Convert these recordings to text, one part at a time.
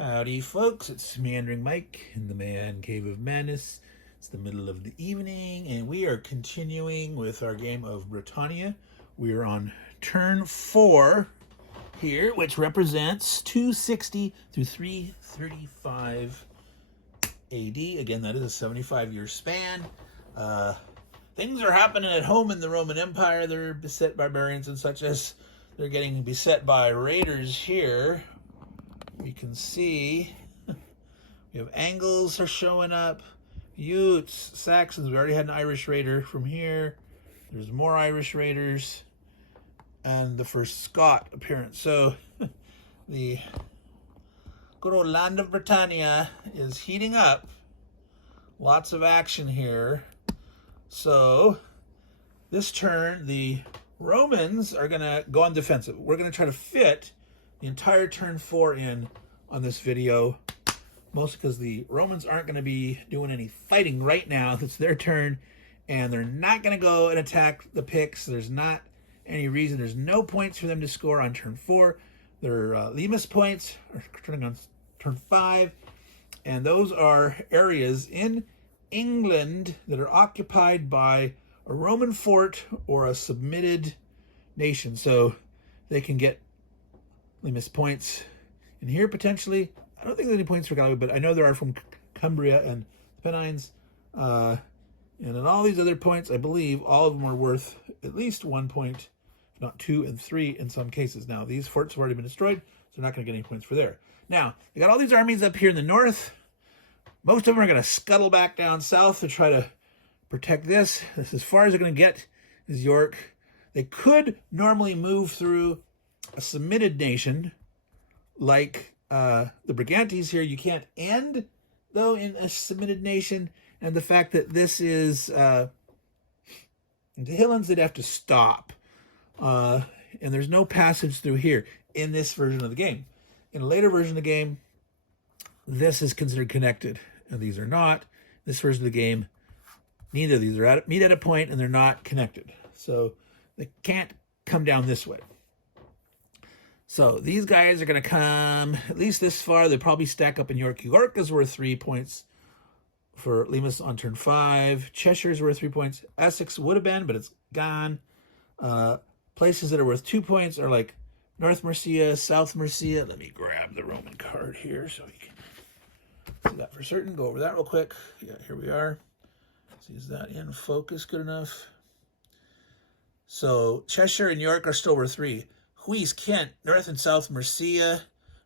Howdy folks, it's Meandering Mike in the Man Cave of Madness. It's the middle of the evening and we are continuing with our game of Britannia. We are on turn 4 here, which represents 260 through 335 AD. Again, that is a 75-year span. Things are happening at home in the Roman Empire. They're beset barbarians and such as they're getting beset by raiders here. We can see we have Angles are showing up, Utes, Saxons. We already had an Irish raider from here. There's more Irish raiders, and the first Scot appearance. So the good old land of Britannia is heating up. Lots of action here. So this turn, the Romans are going to go on defensive. We're going to try to fit the entire turn 4 in on this video, mostly because the Romans aren't going to be doing any fighting right now. It's their turn, and they're not going to go and attack the Picts. There's not any reason. There's no points for them to score on turn 4. Their Limes points are turning on turn 5, and those are areas in England that are occupied by a Roman fort or a submitted nation, so they can get Limes points in here potentially. I don't think there's any points for Galloway, but I know there are from Cumbria and Pennines. And in all these other points, I believe all of them are worth at least 1 point, if not 2 and 3 in some cases. Now, these forts have already been destroyed, so they're not going to get any points for there. Now, they got all these armies up here in the north. Most of them are going to scuttle back down south to try to protect this. This, as far as they're going to get, is York. They could normally move through a submitted nation like the Brigantes here. You can't end, though, in a submitted nation. And the fact that this is the Hillans, they'd have to stop. And there's no passage through here in this version of the game. In a later version of the game, this is considered connected, and these are not. This version of the game, neither of these are meet at a point, and they're not connected. So they can't come down this way. So these guys are going to come at least this far. They'll probably stack up in York. York is worth 3 points for Limes on turn 5. Cheshire is worth 3 points. Essex would have been, but it's gone. Places that are worth 2 points are like North Mercia, South Mercia. Let me grab the Roman card here so we can see that for certain. Go over that real quick. Yeah, here we are. See, is that in focus good enough? So Cheshire and York are still worth 3. Huis, Kent, North and South Mercia,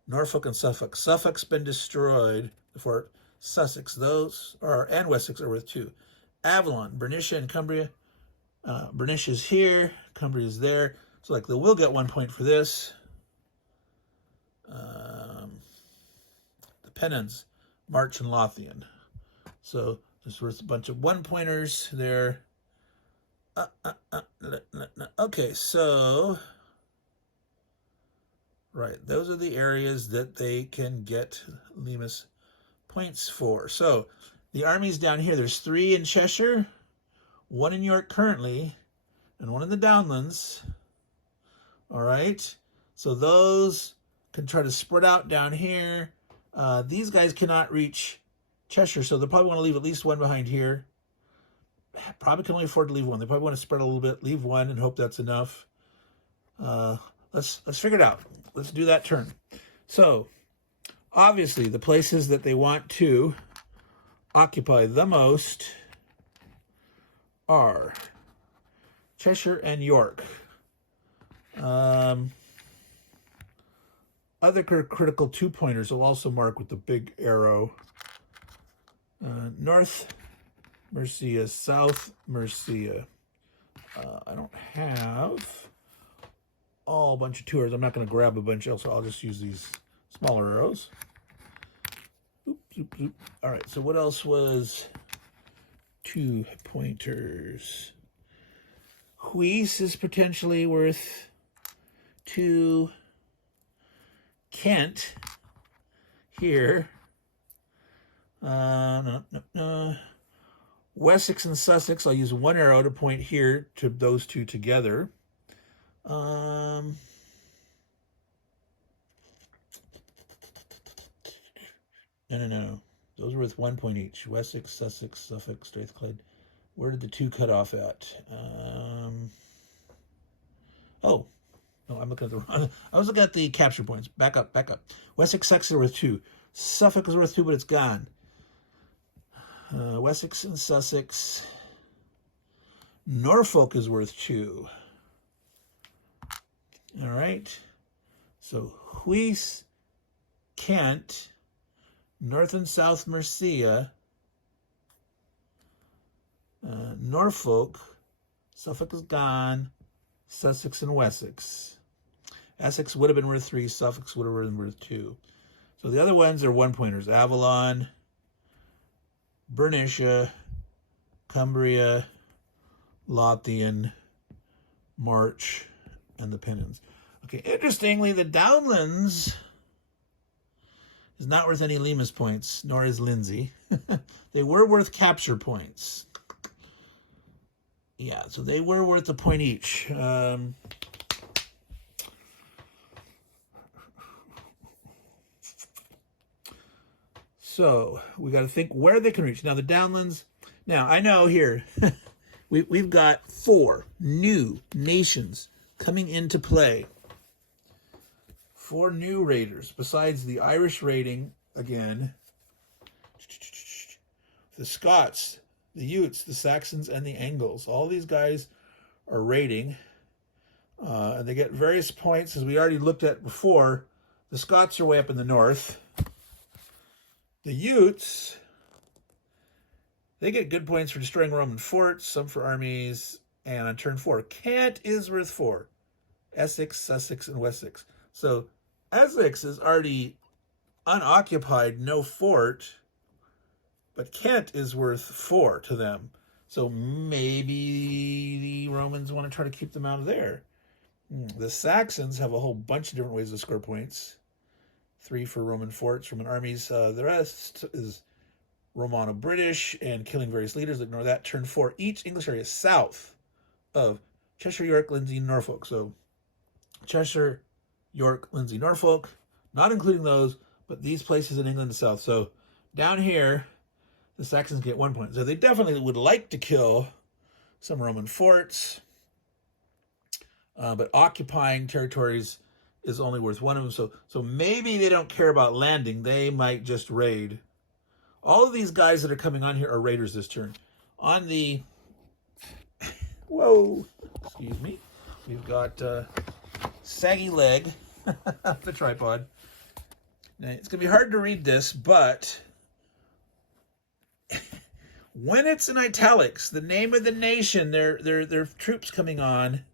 Norfolk and Suffolk. Suffolk's been destroyed. For Sussex, those are, and Wessex are worth 2. Avalon, Bernicia, and Cumbria. Bernicia's here, Cumbria's there. So like they will get 1 point for this. The Pennines, March, and Lothian. So there's worth a bunch of 1-pointers there. Okay, so right, those are the areas that they can get Limes points for. So the armies down here, there's 3 in Cheshire, 1 in York currently, and 1 in the Downlands. All right, so those can try to spread out down here. These guys cannot reach Cheshire, so they'll probably want to leave at least 1 behind here. Probably can only afford to leave 1. They probably want to spread a little bit, leave 1, and hope that's enough. Let's figure it out. Let's do that turn. So, obviously, the places that they want to occupy the most are Cheshire and York. Other critical 2-pointers will also mark with the big arrow. North Mercia, South Mercia. I don't have a bunch of tours. I'm not going to grab a bunch else, so I'll just use these smaller arrows. Oops, oops, oops. All right, so what else was 2-pointers? Huis is potentially worth 2. Kent here. No. Wessex and Sussex, I'll use 1 arrow to point here to those 2 together. No. Those were worth 1 point each. Wessex, Sussex, Suffolk, Strathclyde. Where did the 2 cut off at? Oh, no, I'm looking at the wrong. I was looking at the capture points. Back up. Wessex, Sussex are worth 2. Suffolk is worth 2, but it's gone. Wessex and Sussex. Norfolk is worth 2. All right. So Huis, Kent, North and South Mercia, Norfolk, Suffolk is gone, Sussex and Wessex. Essex would have been worth 3, Suffolk would have been worth 2. So the other ones are 1-pointers. Avalon, Bernicia, Cumbria, Lothian, March, and the Pennines. Okay, interestingly, the Downlands is not worth any Lemus points, nor is Lindsay. They were worth capture points. Yeah, so they were worth a point each. So we got to think where they can reach. Now the Downlands. Now I know here we've got 4 new nations coming into play. 4 new raiders besides the Irish raiding again. The Scots, the Utes, the Saxons, and the Angles. All these guys are raiding, and they get various points, as we already looked at before. The Scots are way up in the north. The Utes, they get good points for destroying Roman forts, some for armies, and on turn 4, Kent is worth 4. Essex, Sussex, and Wessex. So Essex is already unoccupied, no fort, but Kent is worth 4 to them. So maybe the Romans want to try to keep them out of there. The Saxons have a whole bunch of different ways to score points. 3 for Roman forts, Roman armies. The rest is Romano-British and killing various leaders. Ignore that. Turn 4, each English area south of Cheshire, York, Lindsey, Norfolk. So Cheshire, York, Lindsey, Norfolk, not including those, but these places in England and south. So down here, the Saxons get 1 point. So they definitely would like to kill some Roman forts, but occupying territories is only worth 1 of them. So maybe they don't care about landing. They might just raid. All of these guys that are coming on here are raiders this turn. On the, whoa, excuse me, we've got saggy leg, the tripod. Now, it's going to be hard to read this, but when it's in italics, the name of the nation, their troops coming on,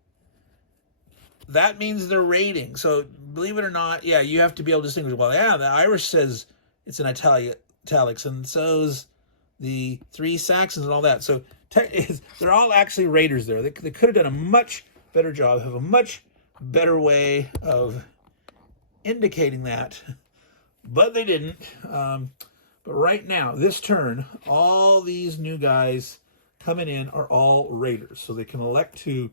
that means they're raiding. So believe it or not, yeah, you have to be able to distinguish. Well, yeah, the Irish says it's in italics, and so's the 3 Saxons and all that. So they're all actually raiders there. They could have done a much better job, have a much better way of indicating that, but they didn't. But right now, this turn, all these new guys coming in are all raiders. So they can elect to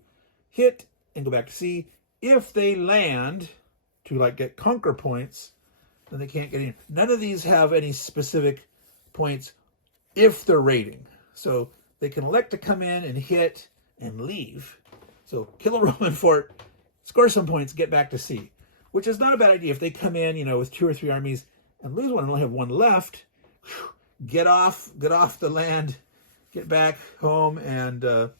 hit and go back to sea. If they land to like get conquer points, then they can't get in. None of these have any specific points if they're raiding. So they can elect to come in and hit and leave. So kill a Roman fort, score some points, get back to sea, which is not a bad idea. If they come in, with 2 or 3 armies and lose one and only have 1 left, get off the land, get back home, and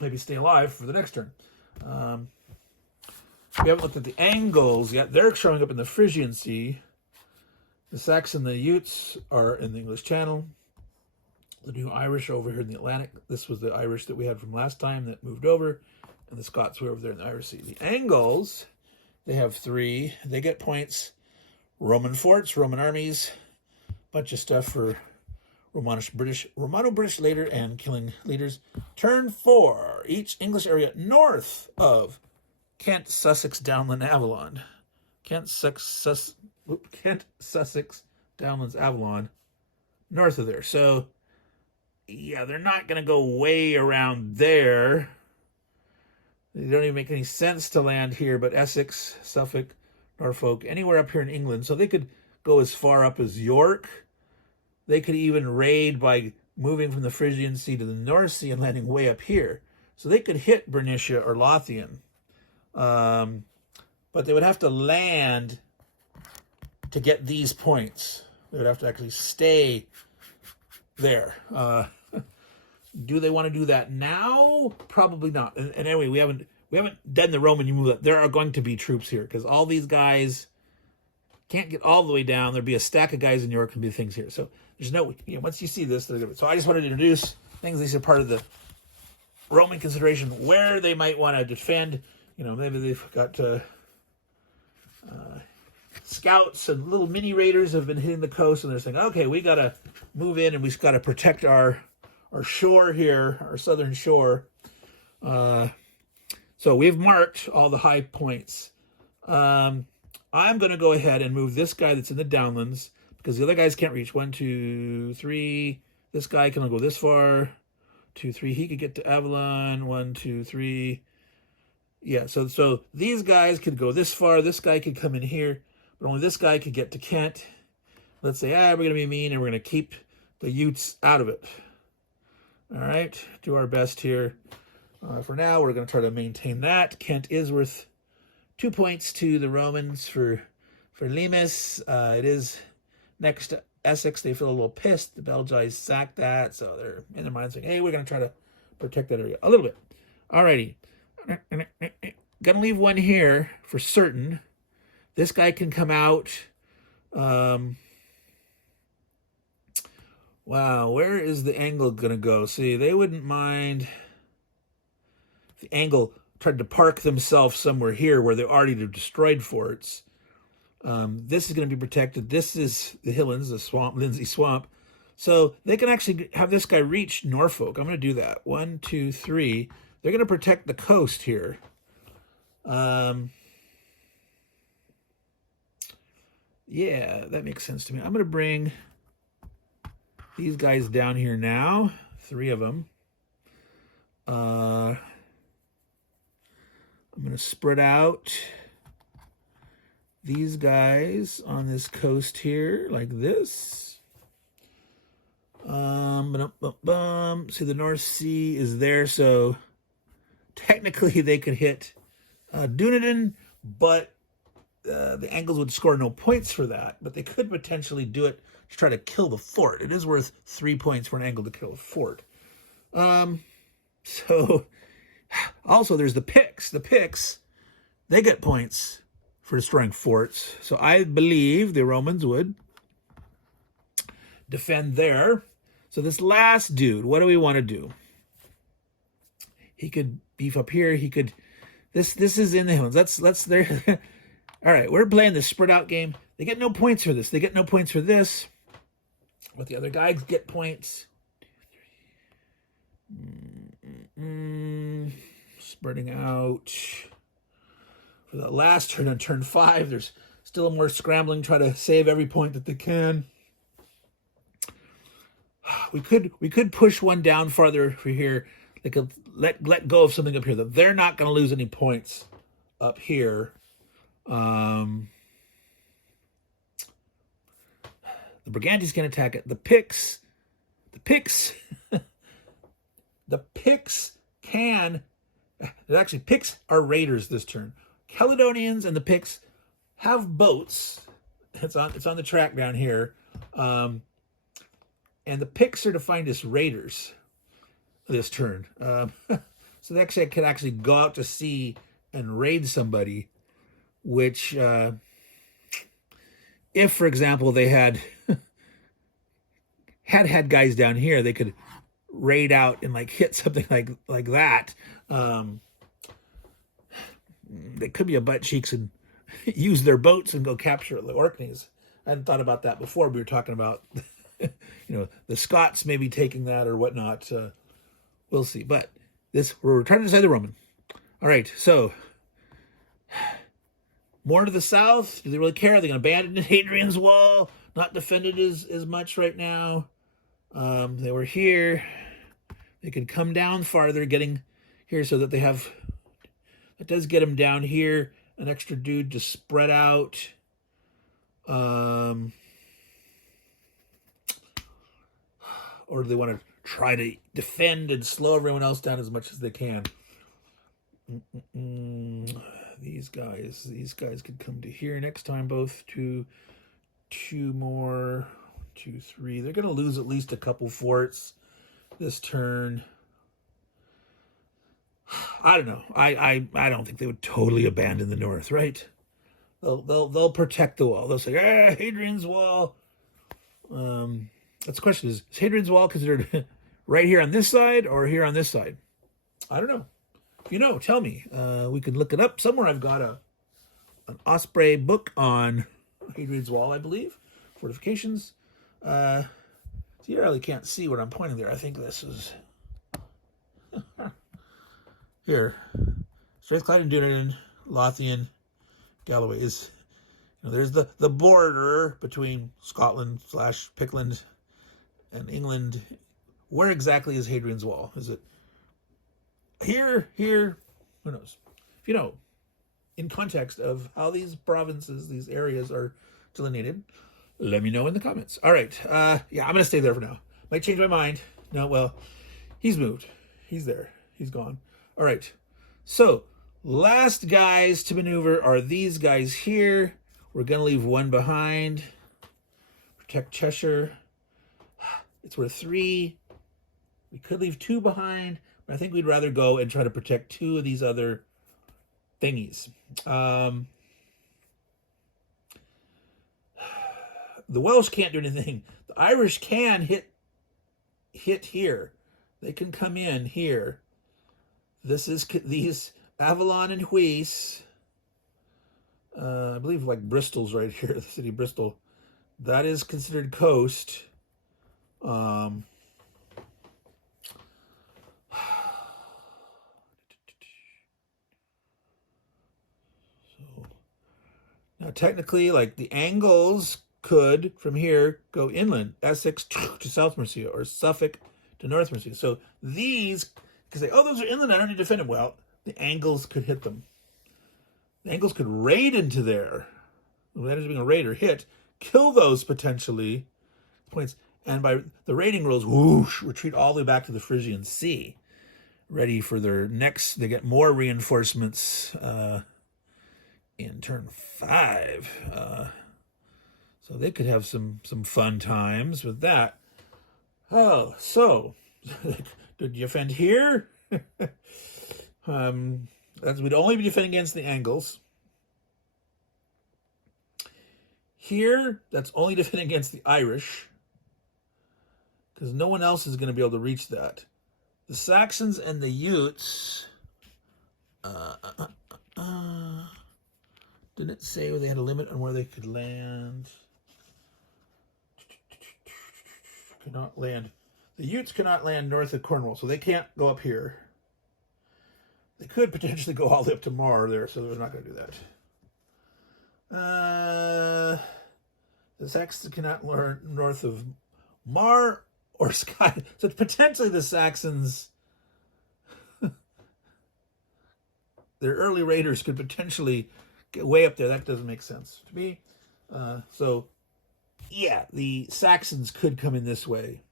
maybe stay alive for the next turn. We haven't looked at the Angles yet. They're showing up in the Frisian Sea. The Saxon and the Utes are in the English Channel. The new Irish are over here in the Atlantic. This was the Irish that we had from last time that moved over. And the Scots were over there in the Irish Sea. The Angles, they have 3. They get points. Roman forts, Roman armies, bunch of stuff for Romano-British later and killing leaders. Turn 4, each English area north of Kent, Sussex, Downland, Avalon. Kent, Sussex, Downlands, Avalon, north of there. So, yeah, they're not going to go way around there. They don't even make any sense to land here, but Essex, Suffolk, Norfolk, anywhere up here in England. So they could go as far up as York. They could even raid by moving from the Frisian Sea to the North Sea and landing way up here. So they could hit Bernicia or Lothian. But they would have to land to get these points. They would have to actually stay there. Do they want to do that now? Probably not. And anyway, we haven't done the Roman you move up. There are going to be troops here because all these guys can't get all the way down. There'd be a stack of guys in York and be things here. So there's no, once you see this, so I just wanted to introduce things. These are part of the Roman consideration where they might want to defend. Maybe they've got scouts and little mini raiders have been hitting the coast, and they're saying, okay, we got to move in and we've got to protect our shore here, our southern shore. So we've marked all the high points. I'm going to go ahead and move this guy that's in the downlands because the other guys can't reach. 1, 2, 3. This guy can only go this far. 2, 3. He could get to Avalon. 1, 2, 3. Yeah, so these guys could go this far. This guy could come in here, but only this guy could get to Kent. Let's say, we're going to be mean and we're going to keep the Utes out of it. All right, do our best here. For now, we're going to try to maintain that. Kent is worth 2 points to the Romans for Limes. It is next to Essex. They feel a little pissed. The Belgians sacked that, so they're in their mind saying, hey, we're going to try to protect that area a little bit. All righty. Going to leave one here for certain. This guy can come out. Wow, where is the angle going to go? See, they wouldn't mind if the angle tried to park themselves somewhere here where they already destroyed forts. This is going to be protected. This is the Hilllands, the swamp, Lindsay Swamp. So they can actually have this guy reach Norfolk. I'm going to do that. 1, 2, 3. They're going to protect the coast here. Yeah, that makes sense to me. I'm going to bring these guys down here now. 3 of them. I'm going to spread out these guys on this coast here like this. See, the North Sea is there, so technically they could hit Dunedin, but the Angles would score no points for that. But they could potentially do it to try to kill the fort. It is worth 3 points for an Angle to kill a fort. So also there's the Picts. The Picts, they get points for destroying forts. So I believe the Romans would defend there. So this last dude, what do we want to do? He could beef up here. He could. This is in the hills. Let's there. All right, we're playing the spread out game. They get no points for this. They get no points for this. But the other guys get points. 2, 3. Spreading out. For the last turn on turn 5, there's still more scrambling, try to save every point that they can. We could push one down farther for here. They could let go of something up here that they're not going to lose any points up here. The Brigantes can attack it. The Picts can. Actually, Picts are raiders this turn. Caledonians and the Picts have boats. It's on the track down here. And the Picts are defined as raiders this turn. So they actually could actually go out to sea and raid somebody, which, if, for example, they had guys down here, they could raid out and like hit something like that. They could be a butt cheeks and use their boats and go capture the Orkneys. I hadn't thought about that before. We were talking about, the Scots maybe taking that or whatnot. We'll see. But we're trying to decide the Roman. All right, so more to the south. Do they really care? Are they going to abandon Hadrian's Wall? Not defended as much right now. They were here. They can come down farther, getting here so that they have. It does get them down here. An extra dude to spread out. And or do they want to try to defend and slow everyone else down as much as they can? These guys could come to here next time. Both two more, 2, 3. They're going to lose at least a couple forts this turn. I don't know. I don't think they would totally abandon the north, right? They'll protect the wall. They'll say, Hadrian's Wall. That's the question: is Hadrian's Wall considered right here on this side or here on this side? I don't know. If you know, tell me. We can look it up somewhere. I've got an Osprey book on Hadrian's Wall, I believe, fortifications. So you really can't see what I'm pointing there. I think this is here. Strathclyde and Dunedain, Lothian, Galloway is. There's the border between Scotland / Pickland and England. Where exactly is Hadrian's Wall? Is it here? Who knows? If you know, in context of how these provinces, these areas are delineated, let me know in the comments. All right. Yeah, I'm going to stay there for now. Might change my mind. No, well, he's moved. He's there. He's gone. All right. So, last guys to maneuver are these guys here. We're going to leave one behind. Protect Cheshire. It's worth 3. We could leave 2 behind, but I think we'd rather go and try to protect 2 of these other thingies. The Welsh can't do anything. The Irish can hit here. They can come in here. This is these Avalon and Huis. I believe like Bristol's right here, the city of Bristol. That is considered coast. So now technically, like the Angles could from here go inland, Essex to South Mercia or Suffolk to North Mercia. So these, because they, those are inland, I don't need to defend them. Well, the Angles could hit them. The Angles could raid into there. That is being a raid or hit, kill those potentially points, and by the raiding rules, whoosh, retreat all the way back to the Frisian Sea, ready for their next. They get more reinforcements in turn 5, so they could have some fun times with that. Oh, so did you defend here? We'd only be defending against the Angles. Here, that's only defending against the Irish, because no one else is going to be able to reach that. The Saxons and the Utes, didn't it say they had a limit on where they could land? Cannot land. The Utes cannot land north of Cornwall, so they can't go up here. They could potentially go all the way up to Mar there, so they're not going to do that. The Saxons cannot learn north of Mar or Skye. So potentially the Saxons, their early raiders could potentially get way up there. That doesn't make sense to me. So, yeah, the Saxons could come in this way.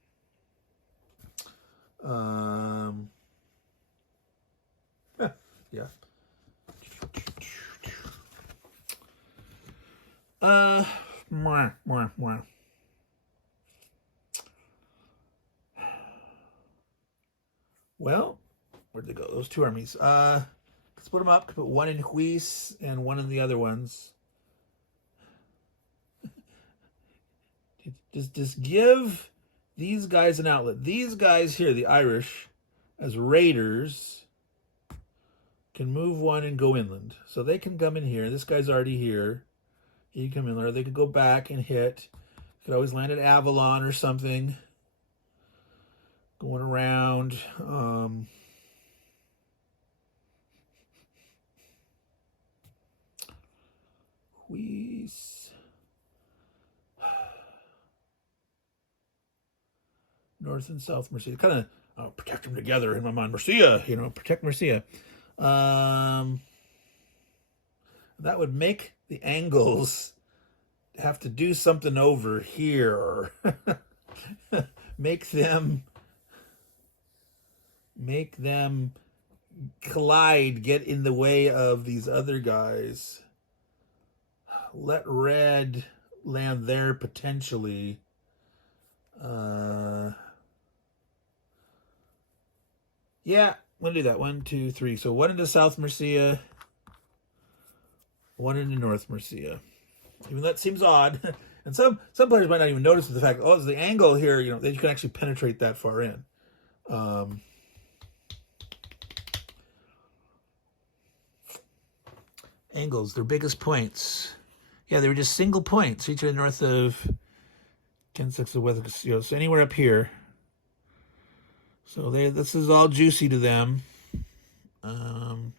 Yeah. Well, where'd they go? Those 2 armies. Split them up. Put 1 in Huis and 1 in the other ones. Just give these guys an outlet. These guys here, the Irish, as raiders, can move 1 and go inland. So they can come in here. This guy's already here. He can come in there. They could go back and hit. Could always land at Avalon or something. Going around. Huis. North and South Mercia. Kind of protect them together in my mind. Mercia, protect Mercia. That would make the Angles have to do something over here. make them collide, get in the way of these other guys. Let red land there potentially. Yeah, I'm gonna do that. 1, 2, 3. So one into South Mercia, one into North Mercia. Even that seems odd. And some players might not even notice the fact, oh, it's the angle here, you know, that you can actually penetrate that far in. Angles, their biggest points. Yeah, they were just single points, each are north of 10-6 of weather, you know, so anywhere up here. So this is all juicy to them. So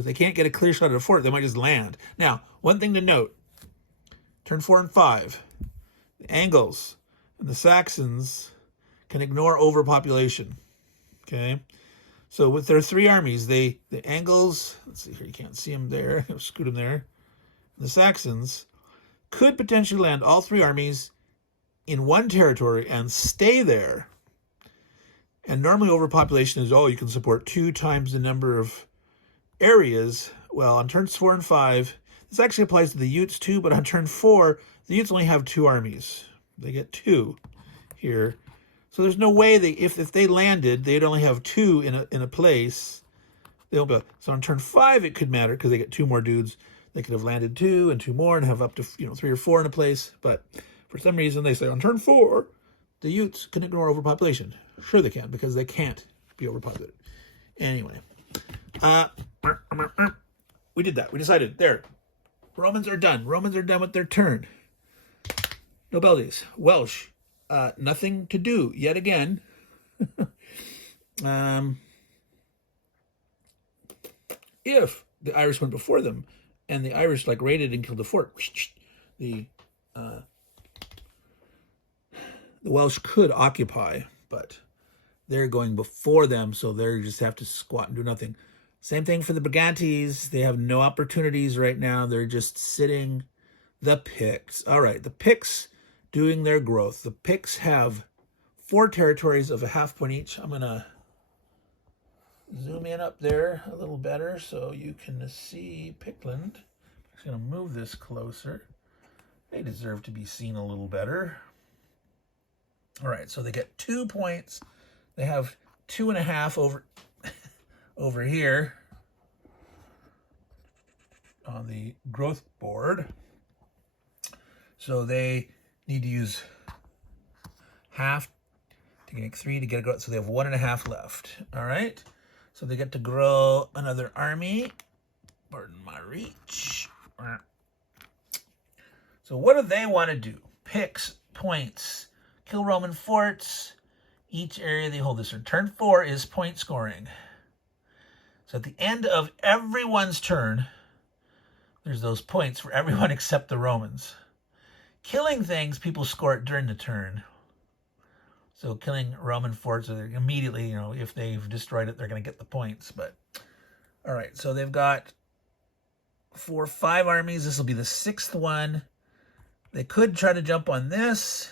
if they can't get a clear shot of the fort, they might just land. Now, one thing to note, turn 4 and 5, the Angles and the Saxons can ignore overpopulation, okay? So with their 3 armies, the Angles, let's see here, you can't see them there, scoot them there. The Saxons could potentially land all 3 armies in one territory and stay there. And normally overpopulation is, oh, you can support 2 times the number of areas. Well, on turns 4 and 5, this actually applies to the Utes too, but on turn 4, the Utes only have 2 armies. They get 2 here. So there's no way if they landed, they'd only have 2 in a place. So on turn 5, it could matter because they get 2 more dudes. They could have landed 2 and 2 more and have up to 3 or 4 in a place. But for some reason, they say on turn 4, the Utes can ignore overpopulation. Sure they can, because they can't be overpopulated. Anyway, we did that. We decided, there, Romans are done. Romans are done with their turn. Nobilities, Welsh, nothing to do yet again. If the Irish went before them and the Irish raided and killed the fort, the Welsh could occupy, but they're going before them, so they just have to squat and do nothing. Same thing for the Brigantes. They have no opportunities right now. They're just sitting. The Picts. All right, the Picts doing their growth. The Picts have 4 territories of a half point each. I'm going to zoom in up there a little better so you can see Pictland. I'm just going to move this closer. They deserve to be seen a little better. All right, so they get 2 points. They have 2.5 over here on the growth board. So they need to use half to make 3 to get a growth. So they have 1.5 left. All right. So they get to grow another army. Pardon my reach. So what do they want to do? Picks, points, kill Roman forts. Each area they hold this. Turn 4 is point scoring. So at the end of everyone's turn, there's those points for everyone except the Romans. Killing things, people score it during the turn. So killing Roman forts, immediately, if they've destroyed it, they're going to get the points. But all right, so they've got 5 armies. This will be the 6th one. They could try to jump on this.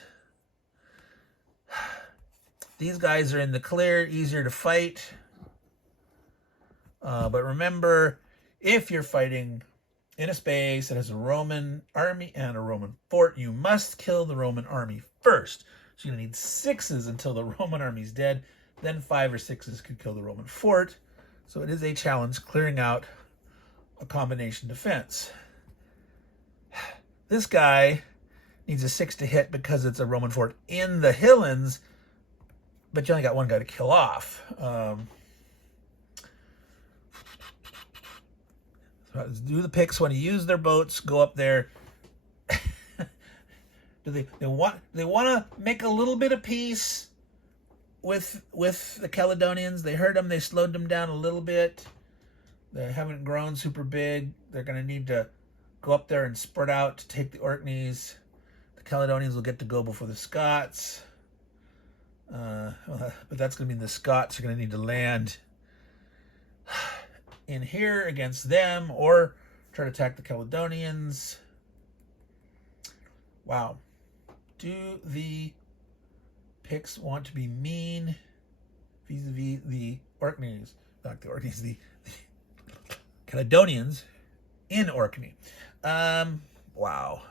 These guys are in the clear, easier to fight. But remember, if you're fighting in a space that has a Roman army and a Roman fort, you must kill the Roman army first. So you're going to need 6s until the Roman army's dead. Then 5 or 6s could kill the Roman fort. So it is a challenge clearing out a combination defense. This guy needs a 6 to hit because it's a Roman fort in the Highlands, but you only got 1 guy to kill off. Do the Picts want to use their boats, go up there? Do they want to make a little bit of peace with the Caledonians? They hurt them, they slowed them down a little bit. They haven't grown super big. They're going to need to go up there and spread out to take the Orkneys. The Caledonians will get to go before the Scots. But that's going to mean the Scots are going to need to land in here against them or try to attack the Caledonians. Wow. Do the picks want to be mean vis-a-vis the Orkneys? Not the Orkneys, the Caledonians in Orkney. Wow.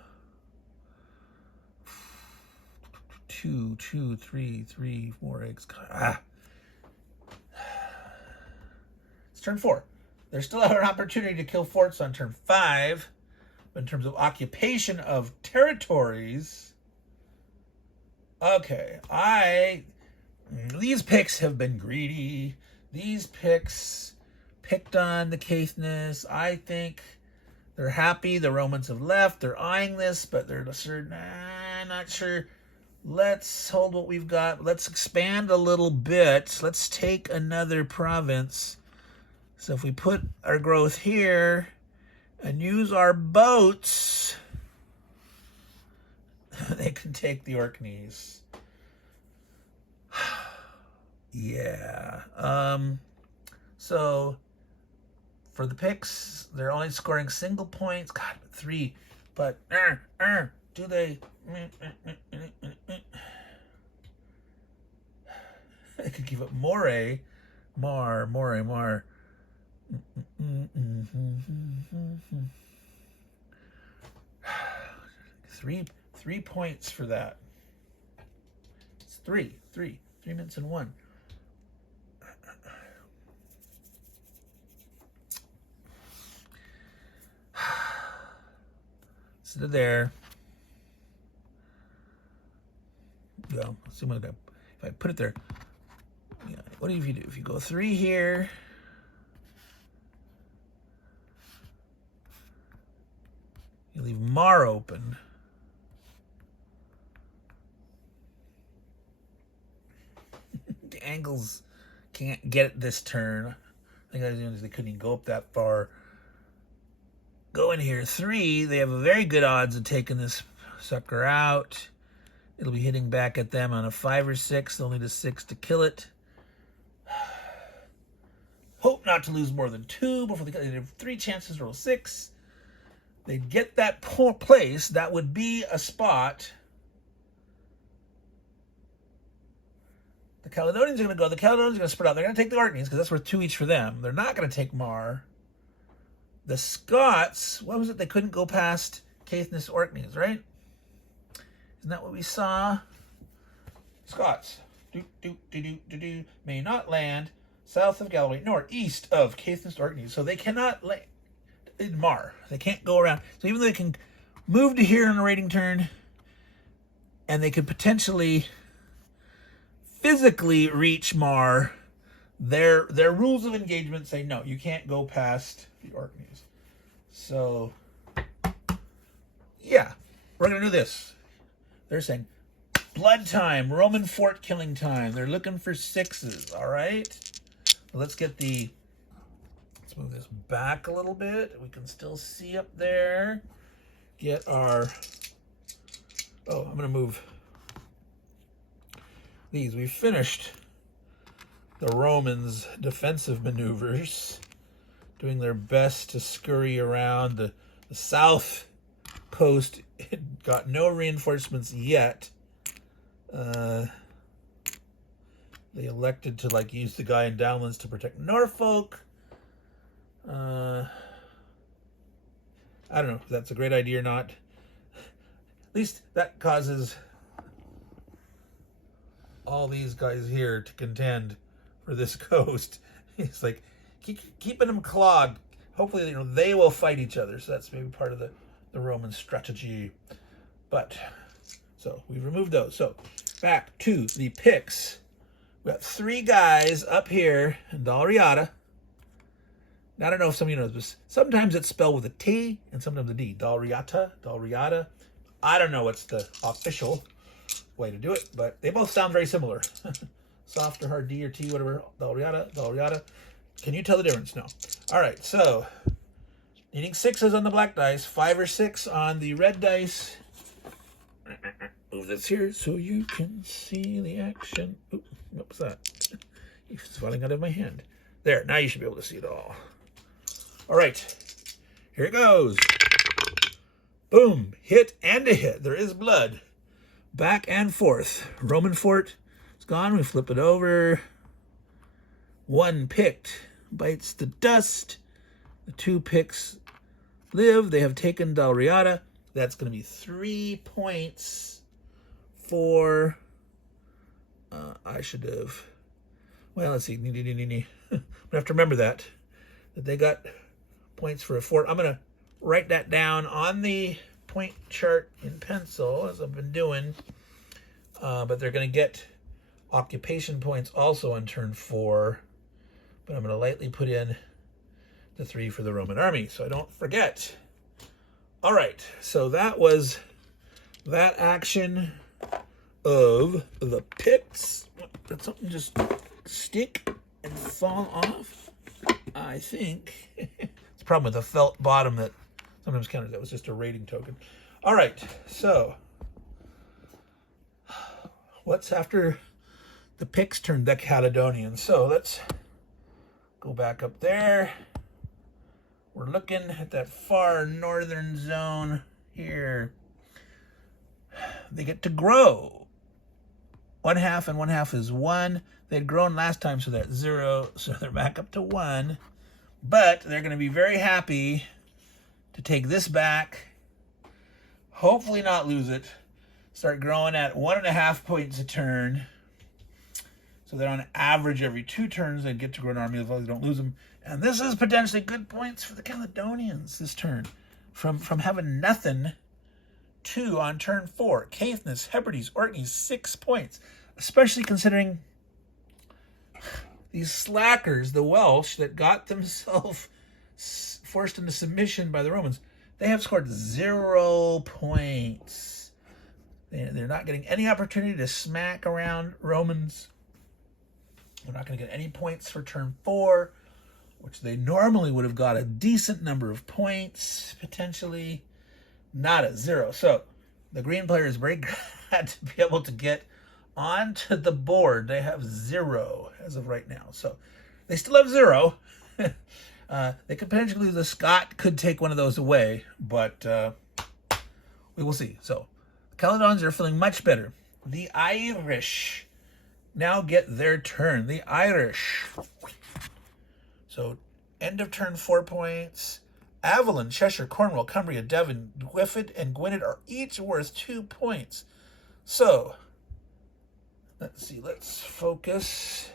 2, 2, 3, 3, 4 eggs. It's turn 4. They still have an opportunity to kill forts on turn 5. But in terms of occupation of territories, okay, these picks have been greedy. These picks picked on the Caithness. I think they're happy. The Romans have left. They're eyeing this, but they're not sure. Let's hold what we've got. Let's expand a little bit. Let's take another province. So if we put our growth here and use our boats, they can take the Orkneys. Yeah. So for the picks, they're only scoring single points. God, 3. But do they? They could give up Mar. 3 points for that. It's 3 minutes and 1. So there. Go. Let's see if I put it there. Yeah. What do you do? If you go 3 here, you leave Mar open. The Angles can't get it this turn. I think they couldn't even go up that far. Go in here 3. They have a very good odds of taking this sucker out. It'll be hitting back at them on a 5 or 6. They'll need a 6 to kill it. Hope not to lose more than 2 before they have 3 chances to roll 6. They'd get that place. That would be a spot. The Caledonians are going to go. The Caledonians are going to spread out. They're going to take the Orkneys because that's worth 2 each for them. They're not going to take Mar. The Scots, what was it? They couldn't go past Caithness Orkneys, right? Isn't that what we saw? Scots may not land south of Galloway nor east of Caithness Orkneys. So they cannot land in Mar. They can't go around. So even though they can move to here on a raiding turn, and they could potentially physically reach Mar, their rules of engagement say no, you can't go past the Orkneys. So yeah, we're gonna do this. They're saying blood time, Roman fort killing time. They're looking for 6s. All right, let's move this back a little bit. We can still see up there. Get our, I'm gonna move these. We finished the Romans' defensive maneuvers, doing their best to scurry around the south coast. It got no reinforcements yet. They elected to use the guy in Downlands to protect Norfolk. I don't know if that's a great idea or not. At least that causes all these guys here to contend for this coast. It's like keeping them clogged. Hopefully, they will fight each other. So that's maybe part of the Roman strategy. But so we've removed those. So back to the picks. We got 3 guys up here in Dalriada. Now, I don't know if some of you know this, but sometimes it's spelled with a T and sometimes a D. Dalriada. I don't know what's the official way to do it, but they both sound very similar. Soft or hard D or T, whatever. Dalriada. Can you tell the difference? No. All right, so needing 6s on the black dice, 5 or 6 on the red dice. Move this here so you can see the action. Oops, what was that? It's falling out of my hand. There, now you should be able to see it all. All right, here it goes. Boom, hit and a hit. There is blood. back and forth. Roman fort is gone. We flip it over. One picked bites the dust. The two picks live. They have taken Dalriada. That's going to be 3 points for... I should have... Well, let's see. I'm going to have to remember that they got points for a fort. I'm going to write that down on the point chart in pencil, as I've been doing. But they're going to get occupation points also on turn 4. But I'm going to lightly put in the 3 for the Roman army, so I don't forget. All right, so that was that action of the picks. Did something just stick and fall off? I think. It's a problem with the felt bottom that sometimes counted. That was just a rating token. All right, so what's after the picks turn the Caledonians? So let's go back up there. We're looking at that far northern zone here. They get to grow. 1/2 and 1/2 is 1. They'd grown last time, so that's 0. So they're back up to 1. But they're going to be very happy to take this back. Hopefully not lose it. Start growing at 1.5 points a turn. So that on average, every 2 turns, they'd get to grow an army as long as they don't lose them. And this is potentially good points for the Caledonians this turn. From having nothing to on turn 4. Caithness, Hebrides, Orkneys, 6 points. Especially considering these slackers, the Welsh, that got themselves forced into submission by the Romans. They have scored 0 points. They're not getting any opportunity to smack around Romans. They're not going to get any points for turn 4, which they normally would have got a decent number of points, potentially. Not at 0. So the green player is very glad to be able to get onto the board. They have 0 as of right now. So they still have 0. They could potentially lose. The Scot could take one of those away, but we will see. So the Caledons are feeling much better. The Irish now get their turn. The Irish. So end of turn 4 points. Avalon, Cheshire, Cornwall, Cumbria, Devon, Gwynedd, and Gwynedd are each worth 2 points. So let's see. Let's focus.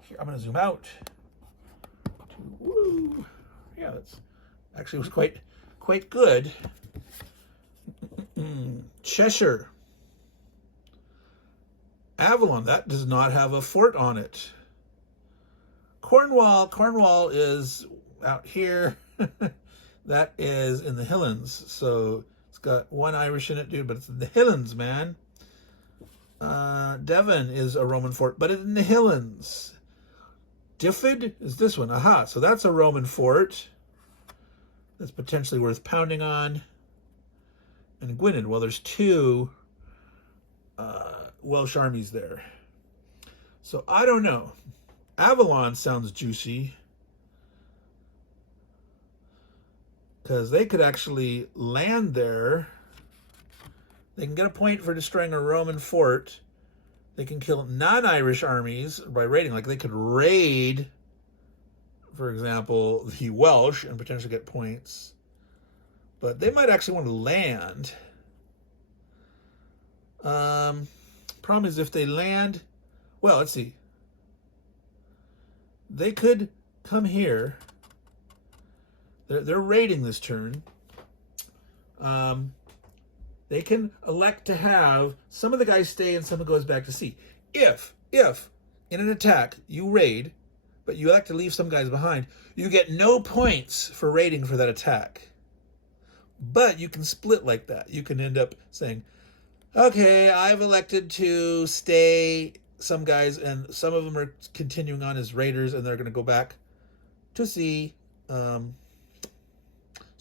Here, I'm going to zoom out. Woo. Yeah, that's actually was quite good. Cheshire. Avalon, that does not have a fort on it. Cornwall is out here. That is in the Highlands. So it's got 1 Irish in it, dude, but it's in the Highlands, man. Devon is a Roman fort, but it's in the Highlands. Dyfed is this one. Aha, so that's a Roman fort. That's potentially worth pounding on. And Gwynedd, well, there's 2 Welsh armies there. So I don't know. Avalon sounds juicy, because they could actually land there. They can get a point for destroying a Roman fort. They can kill non-Irish armies by raiding. Like they could raid, for example, the Welsh and potentially get points. But they might actually want to land. Problem is if they land, well, let's see. They could come here. They're raiding this turn. They can elect to have some of the guys stay and some goes back to sea. If in an attack you raid, but you elect to leave some guys behind, you get no points for raiding for that attack. But you can split like that. You can end up saying, okay, I've elected to stay some guys, and some of them are continuing on as raiders, and they're going to go back to sea. So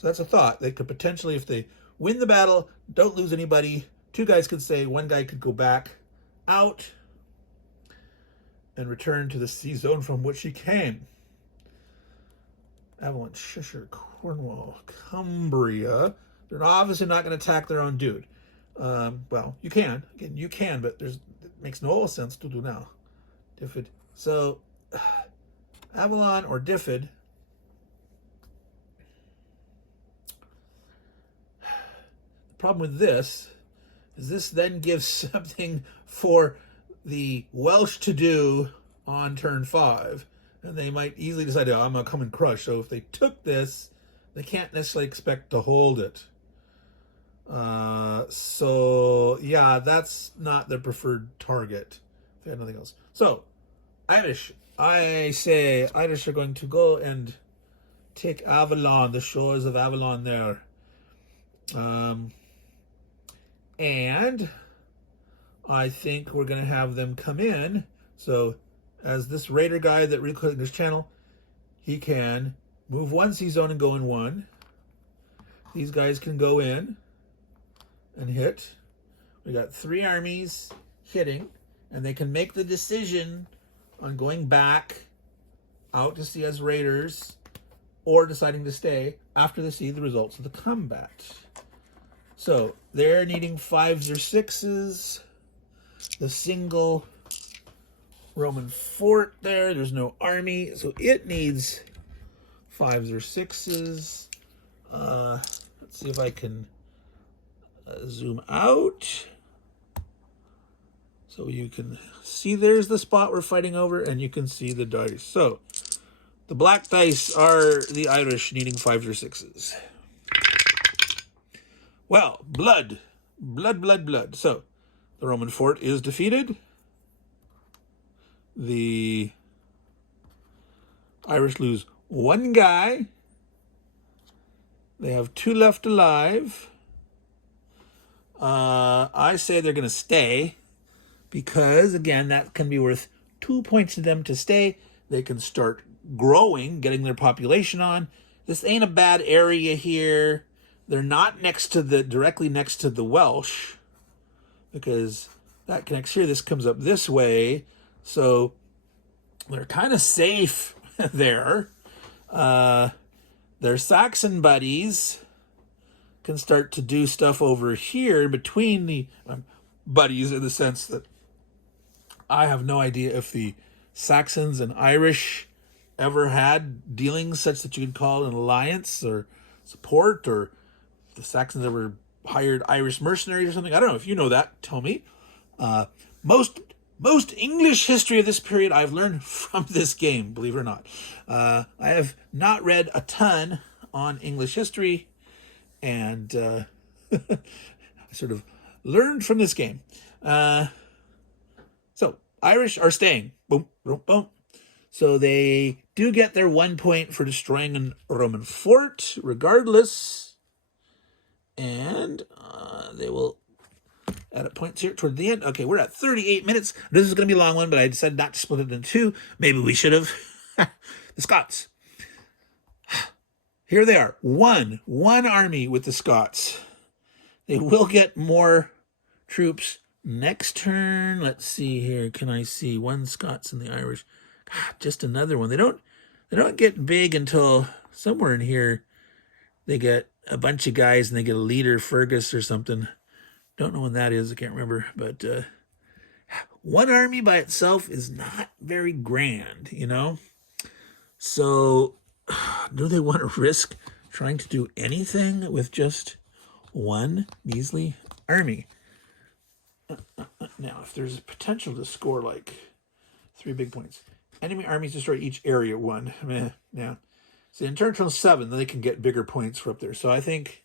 that's a thought. They could potentially, if they win the battle, don't lose anybody, 2 guys could stay, 1 guy could go back out and return to the sea zone from which he came. Avalon, Cheshire, Cornwall, Cumbria. They're obviously not going to attack their own dude. Well, you can. Again, you can, but it makes no sense to do now. Diffid. So, Avalon or Diffid. The problem with this is this then gives something for the Welsh to do on turn 5. And they might easily decide, oh, I'm going to come and crush. So if they took this, they can't necessarily expect to hold it. So, yeah, that's not their preferred target. If they had nothing else. So, Irish. I say Irish are going to go and take Avalon, the shores of Avalon there. And I think we're going to have them come in. So as this raider guy that reclicking his channel, he can move one sea zone and go in one. These guys can go in and hit. We got 3 armies hitting, and they can make the decision on going back out to sea as raiders or deciding to stay after they see the results of the combat. So they're needing 5s or 6s. The single Roman fort there's no army, so it needs 5s or 6s. Let's see if I can zoom out so you can see there's the spot we're fighting over, and you can see the dice. So the black dice are the Irish needing 5s or 6s. Well, blood. So the Roman fort is defeated. The Irish lose 1 guy. They have 2 left alive. I say they're going to stay because, again, that can be worth 2 points to them to stay. They can start growing, getting their population on. This ain't a bad area here. They're not directly next to the Welsh, because that connects here. This comes up this way. So they're kind of safe there. Their Saxon buddies can start to do stuff over here between the buddies, in the sense that I have no idea if the Saxons and Irish ever had dealings such that you could call an alliance or support, or the Saxons ever hired Irish mercenaries or something. I don't know. If you know that, tell me. Most English history of this period I've learned from this game, believe it or not. I have not read a ton on English history, and I sort of learned from this game. So Irish are staying. Boom, boom, boom. So they do get their 1 point for destroying a Roman fort, regardless. And they will add points here toward the end. Okay, we're at 38 minutes. This is going to be a long one, but I decided not to split it in 2. Maybe we should have. The Scots. Here they are. One army with the Scots. They will get more troops next turn. Let's see here. Can I see 1 Scots and the Irish? God, just another one. They don't get big until somewhere in here. They get a bunch of guys, and they get a leader, Fergus or something. Don't know when that is. I can't remember. But 1 army by itself is not very grand, you know? So do they want to risk trying to do anything with just 1 measly army? Now, if there's a potential to score like 3 big points. Enemy armies destroy each area 1. Yeah. So in turn 7, they can get bigger points for up there. So I think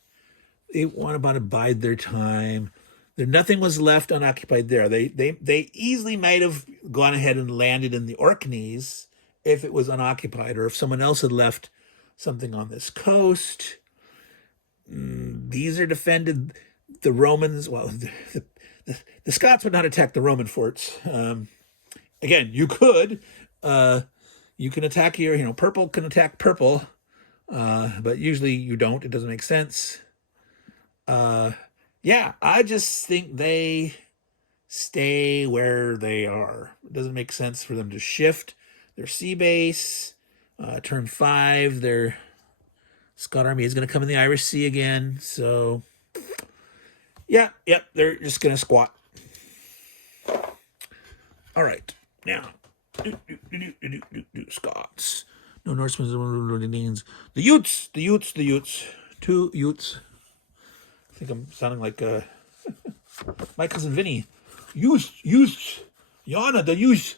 they want to bide their time. Nothing was left unoccupied there. They easily might have gone ahead and landed in the Orkneys if it was unoccupied, or if someone else had left something on this coast. These are defended. The Romans, well, the Scots would not attack the Roman forts. Again, you could. You can attack here, purple can attack purple, but usually you don't. It doesn't make sense. Yeah, I just think they stay where they are. It doesn't make sense for them to shift their sea base. Turn 5, their Scot army is going to come in the Irish Sea again. So, Yep, they're just going to squat. All right, now, Scots. No Norsemen, the Utes. Two Utes. I think I'm sounding like my cousin Vinny. Utes. Yana, the Utes.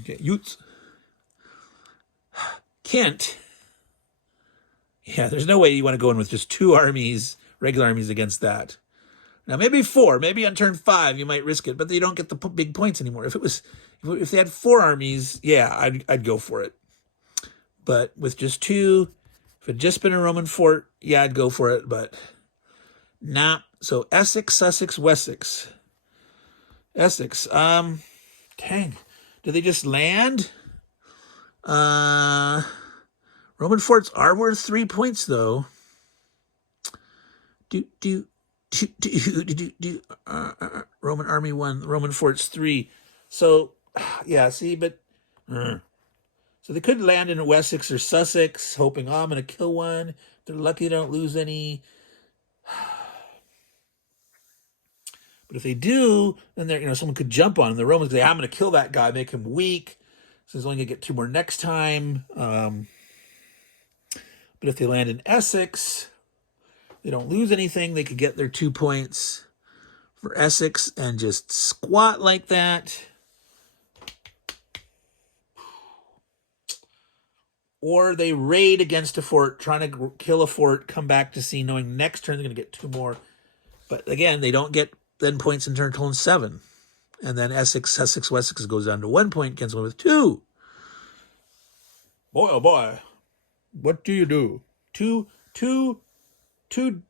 Okay, Utes. Kent. Yeah, there's no way you want to go in with just 2 armies, regular armies against that. Now maybe 4, maybe on turn 5 you might risk it, but you don't get the big points anymore. If they had 4 armies, yeah, I'd go for it. But with just 2, if it had just been a Roman fort, yeah, I'd go for it. But nah. So Essex, Sussex, Wessex. Essex. Dang. Do they just land? Roman forts are worth 3 points though. Roman army 1, Roman forts 3. So, yeah, see, but so they could land in Wessex or Sussex, hoping, I'm going to kill one. They're lucky they don't lose any. But if they do, then someone could jump on them. The Romans could say, I'm going to kill that guy, make him weak. So he's only going to get 2 more next time. But if they land in Essex, they don't lose anything. They could get their 2 points for Essex and just squat like that. Or they raid against a fort, trying to kill a fort, come back to sea, knowing next turn they're going to get 2 more. But again, they don't get then points in turn 7. And then Essex, Wessex goes down to 1 point against one with 2. Boy, oh boy. What do you do? Two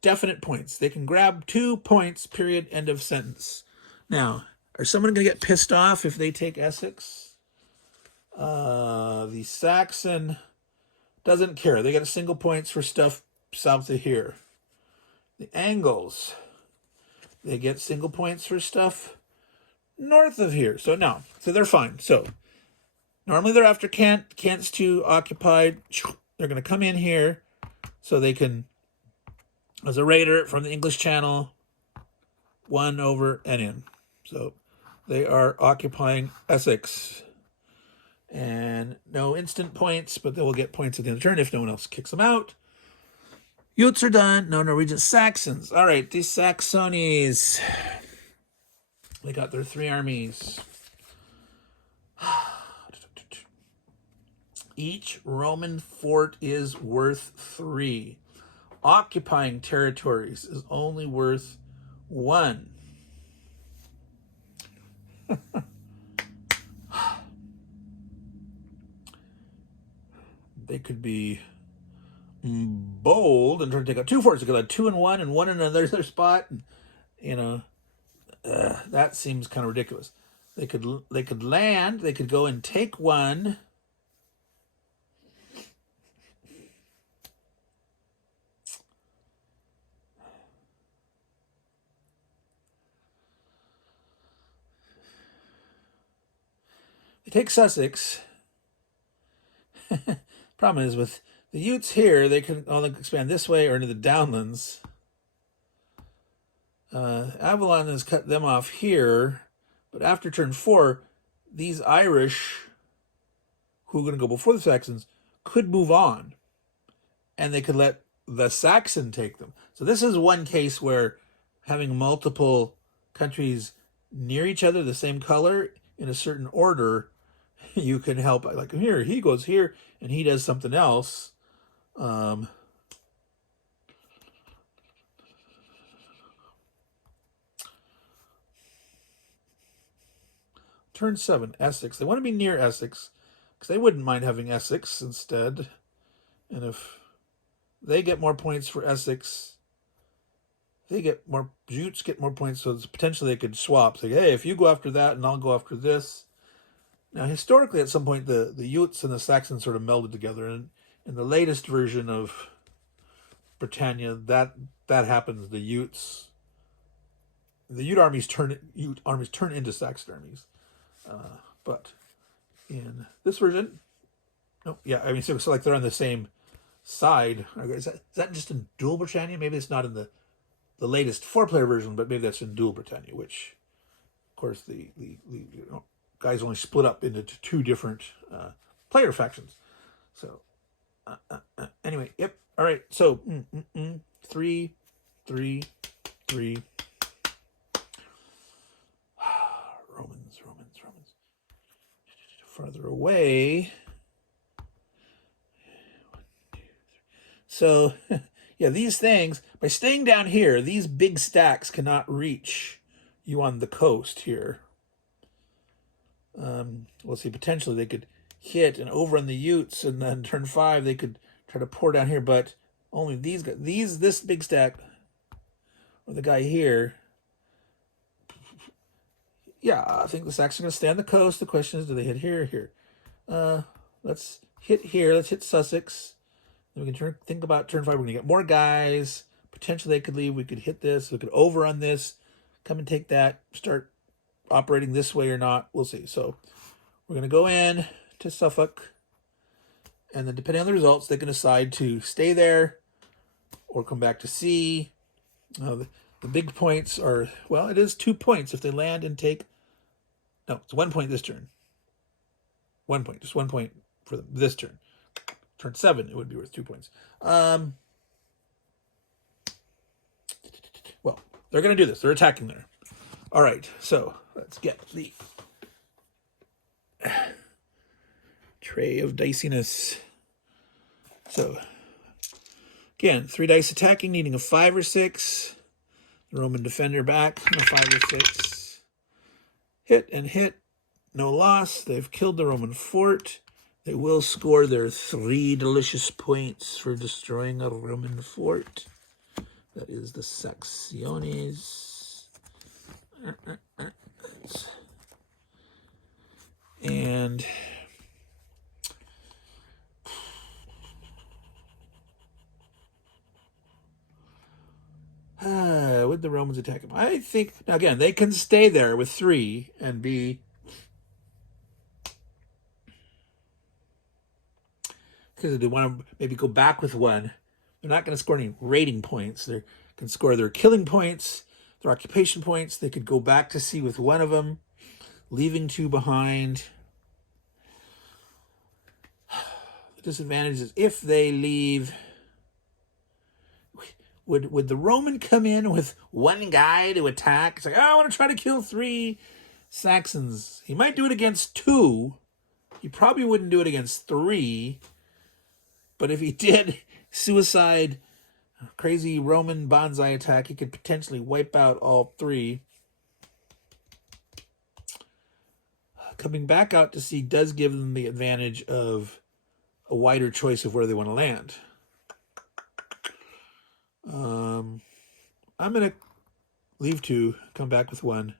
definite points. They can grab 2 points, period, end of sentence. Now, are someone going to get pissed off if they take Essex? The Saxon doesn't care. They get single points for stuff south of here. The Angles, they get single points for stuff north of here. So no, so they're fine. So normally they're after Kent. Kent's too occupied. They're going to come in here so they can, as a raider from the English Channel, 1 over and in. So they are occupying Essex. And no instant points, but they will get points at the end of the turn if no one else kicks them out. Utes are done. No Norwegian Saxons. All right, these Saxonies. They got their 3 armies. Each Roman fort is worth 3. Occupying territories is only worth 1. They could be bold and try to take out 2 forts. They could have 2 in one and 1 in another spot. And, that seems kind of ridiculous. They could land. They could go and take 1. They take Sussex. Problem is with the Utes here, they can only expand this way or into the downlands. Avalon has cut them off here, but after turn 4, these Irish, who are going to go before the Saxons, could move on, and they could let the Saxon take them. So this is one case where having multiple countries near each other, the same color, in a certain order, you can help. Like here, he goes here, and he does something else. Turn 7, Essex. They want to be near Essex, because they wouldn't mind having Essex instead. And if they get more points for Essex, Utes get more points, so potentially they could swap. Say, hey, if you go after that, and I'll go after this. Now, historically, at some point, the Utes and the Saxons sort of melded together, and in the latest version of Britannia, that happens. The Ute armies turn into Saxon armies. But in this version, no, yeah, I mean, so like they're on the same side. Is that just in dual Britannia? Maybe it's not in the the latest 4-player version, but maybe that's in Dual Britannia, which, of course, the guys only split up into 2 different player factions. So, anyway, yep. All right, so 3, 3, 3. Romans. Farther away. So, yeah, these things, by staying down here, these big stacks cannot reach you on the coast here. We'll see, potentially they could hit and overrun the Utes, and then turn 5 they could try to pour down here, but only these guys, this big stack, or the guy here, yeah, I think the stacks are going to stay on the coast. The question is, do they hit here or here? Let's hit here. Let's hit Sussex. Then we can think about turn 5. We're going to get more guys. Potentially they could leave. We could hit this. We could overrun this. Come and take that. Start operating this way or not. We'll see. So we're going to go in to Suffolk. And then depending on the results, they can decide to stay there or come back to sea. The big points are, well, it is 2 points if they land and take. No, it's 1 point this turn. 1 point, just 1 point for this turn. Turn 7, it would be worth 2 points. Well, they're going to do this. They're attacking there. All right, so let's get the tray of diciness. So, again, 3 dice attacking, needing a 5 or 6. The Roman defender back on a 5 or 6. Hit and hit. No loss. They've killed the Roman fort. They will score their 3 delicious points for destroying a Roman fort. That is the Saxiones. And would the Romans attack him? I think, now again, they can stay there with 3 and be, because they want to maybe go back with 1. They're not going to score any rating points. They can score their killing points, their occupation points. They could go back to sea with 1 of them, leaving 2 behind. The disadvantage is if they leave, would the Roman come in with 1 guy to attack? It's like, oh, I want to try to kill 3 Saxons. He might do it against 2. He probably wouldn't do it against 3. But if he did suicide, crazy Roman bonsai attack, he could potentially wipe out all 3. Coming back out to sea does give them the advantage of a wider choice of where they want to land. I'm going to leave 2, come back with 1.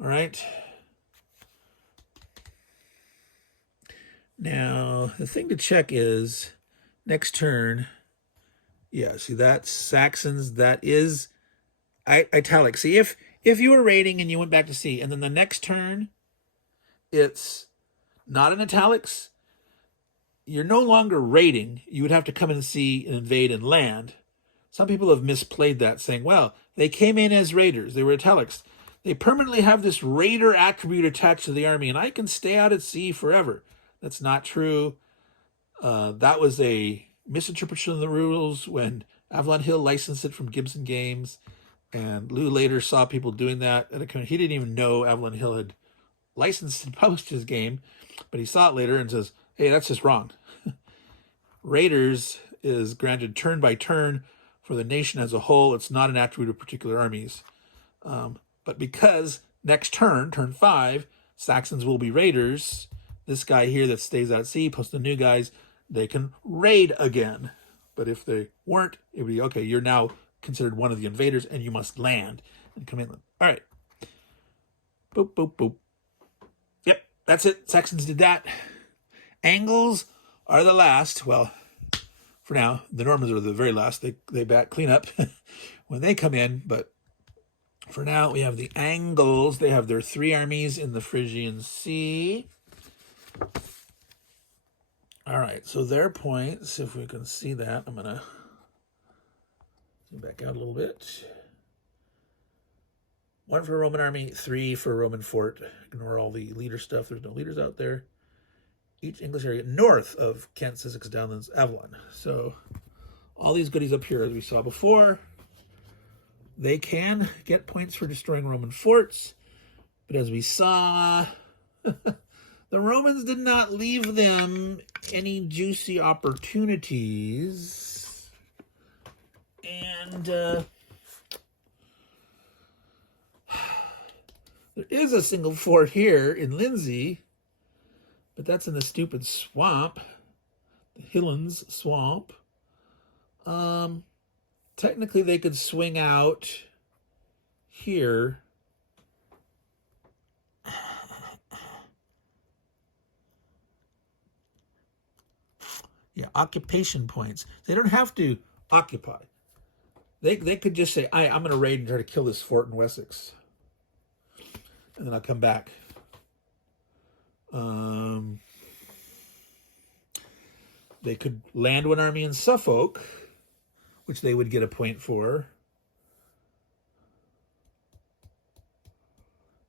All right. Now, the thing to check is next turn. Yeah, see, that's Saxons. That is italic. See, if you were raiding and you went back to sea, and then the next turn, it's not in italics, you're no longer raiding. You would have to come in and see and invade and land. Some people have misplayed that, saying, well, they came in as raiders. They were italics. They permanently have this raider attribute attached to the army, and I can stay out at sea forever. That's not true. That was a misinterpretation of the rules when Avalon Hill licensed it from Gibson Games, and Lou later saw people doing that. He didn't even know Avalon Hill had licensed and published his game, but he saw it later and says, hey, that's just wrong. Raiders is granted turn by turn for the nation as a whole. It's not an attribute of particular armies. But because next turn, turn 5, Saxons will be raiders, this guy here that stays out at sea, plus the new guys, they can raid again. But if they weren't, it would be, okay, you're now considered one of the invaders and you must land and come inland. All right. Boop, boop, boop. Yep, that's it. Saxons did that. Angles are the last. Well, for now, the Normans are the very last. They back clean up when they come in. But for now, we have the Angles. They have their 3 armies in the Phrygian Sea. All right, so their points, if we can see that, I'm going to Zoom back out a little bit. 1 for a Roman army, 3 for a Roman fort. Ignore all the leader stuff. There's no leaders out there. Each English area north of Kent, Sussex, Downlands, Avalon. So all these goodies up here, as we saw before, they can get points for destroying Roman forts. But as we saw, the Romans did not leave them any juicy opportunities. And there is a single fort here in Lindsay, but that's in the stupid swamp, the Hillens swamp. Technically, they could swing out here. Yeah, occupation points. They don't have to occupy. They could just say, I'm going to raid and try to kill this fort in Wessex. And then I'll come back. They could land one army in Suffolk, which they would get a point for.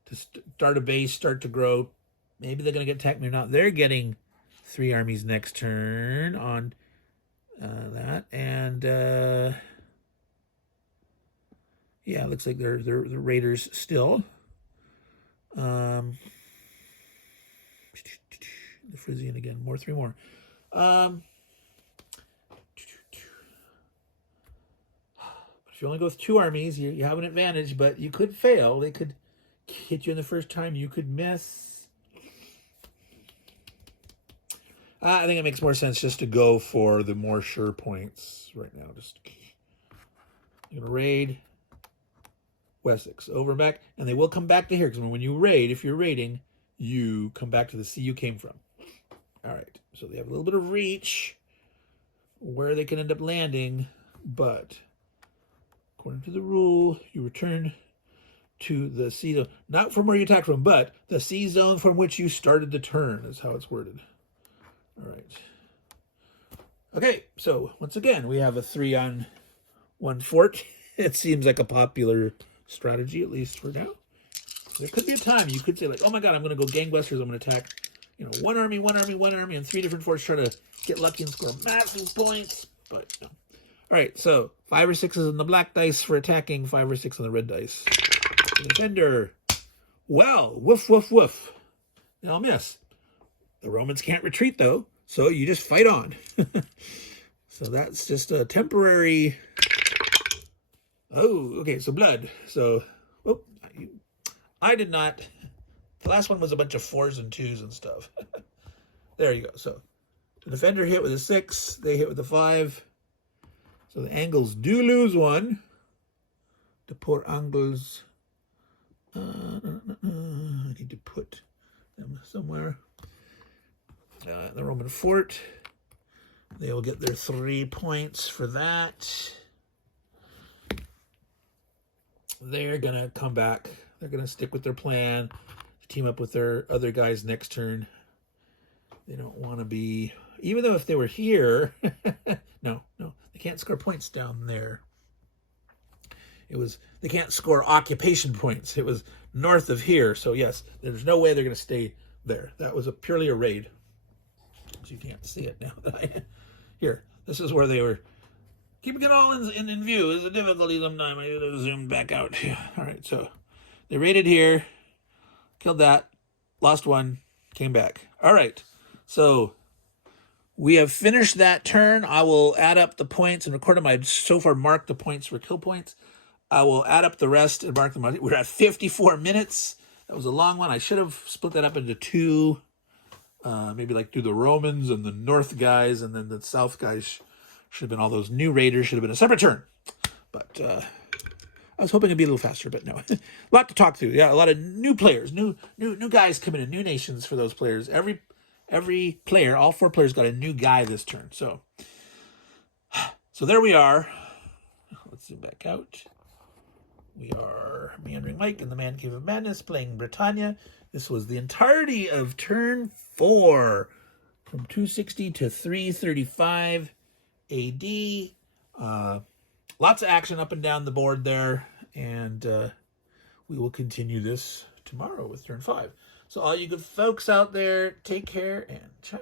To start a base, start to grow. Maybe they're going to get attacked, maybe not. They're getting 3 armies next turn on that. And yeah, it looks like they're the raiders still. The Frisian again, 3 more. If you only go with 2 armies, you have an advantage, but you could fail. They could hit you in the first time. You could miss. I think it makes more sense just to go for the more sure points right now. Just you're going to raid Wessex over and back, and they will come back to here, because when you raid, if you're raiding, you come back to the sea you came from. All right, so they have a little bit of reach where they can end up landing, but according to the rule, you return to the sea zone, not from where you attacked from, but the sea zone from which you started the turn is how it's worded. All right. Okay, so once again, we have a 3-on-1 fort. It seems like a popular strategy, at least for now. There could be a time you could say, like, oh my god, I'm going to go gangbusters, I'm going to attack, one army, and 3 different forts, try to get lucky and score massive points, but no. All right, so 5 or 6s on the black dice for attacking, 5 or 6 on the red dice. The defender, well, woof, woof, woof. They'll miss. The Romans can't retreat, though, so you just fight on. So that's just a temporary... Oh, okay, so blood. So, I did not... The last one was a bunch of 4s and 2s and stuff. There you go. So, the defender hit with a 6. They hit with a 5. So the Angles do lose 1. The poor Angles. I need to put them somewhere. The Roman fort. They will get their 3 points for that. They're going to come back. They're going to stick with their plan. Team up with their other guys next turn. They don't want to be... Even though if they were here... No. They can't score points down there. They can't score occupation points. It was north of here. So yes, there's no way they're going to stay there. That was purely a raid. So you can't see it now. Here, this is where they were. Keeping it all in view is a difficulty sometimes. I zoomed back out. All right, so they raided here. Killed that. Lost 1. Came back. All right, so... We have finished that turn. I will add up the points and record them. I've so far marked the points for kill points. I will add up the rest and mark them. We're at 54 minutes. That was a long one. I should have split that up into 2. Maybe like do the Romans and the North guys, and then the South guys should have been all those new raiders. Should have been a separate turn. But I was hoping it'd be a little faster, but no. A lot to talk through. Yeah, a lot of new players, new guys coming in, new nations for those players. Every player, all 4 players, got a new guy this turn. So there we are. Let's zoom back out. We are Meandering Mike in the Man Cave of Madness playing Britannia. This was the entirety of turn 4 from 260 to 335 AD. lots of action up and down the board there, and we will continue this tomorrow with turn 5. So all you good folks out there, take care and ciao.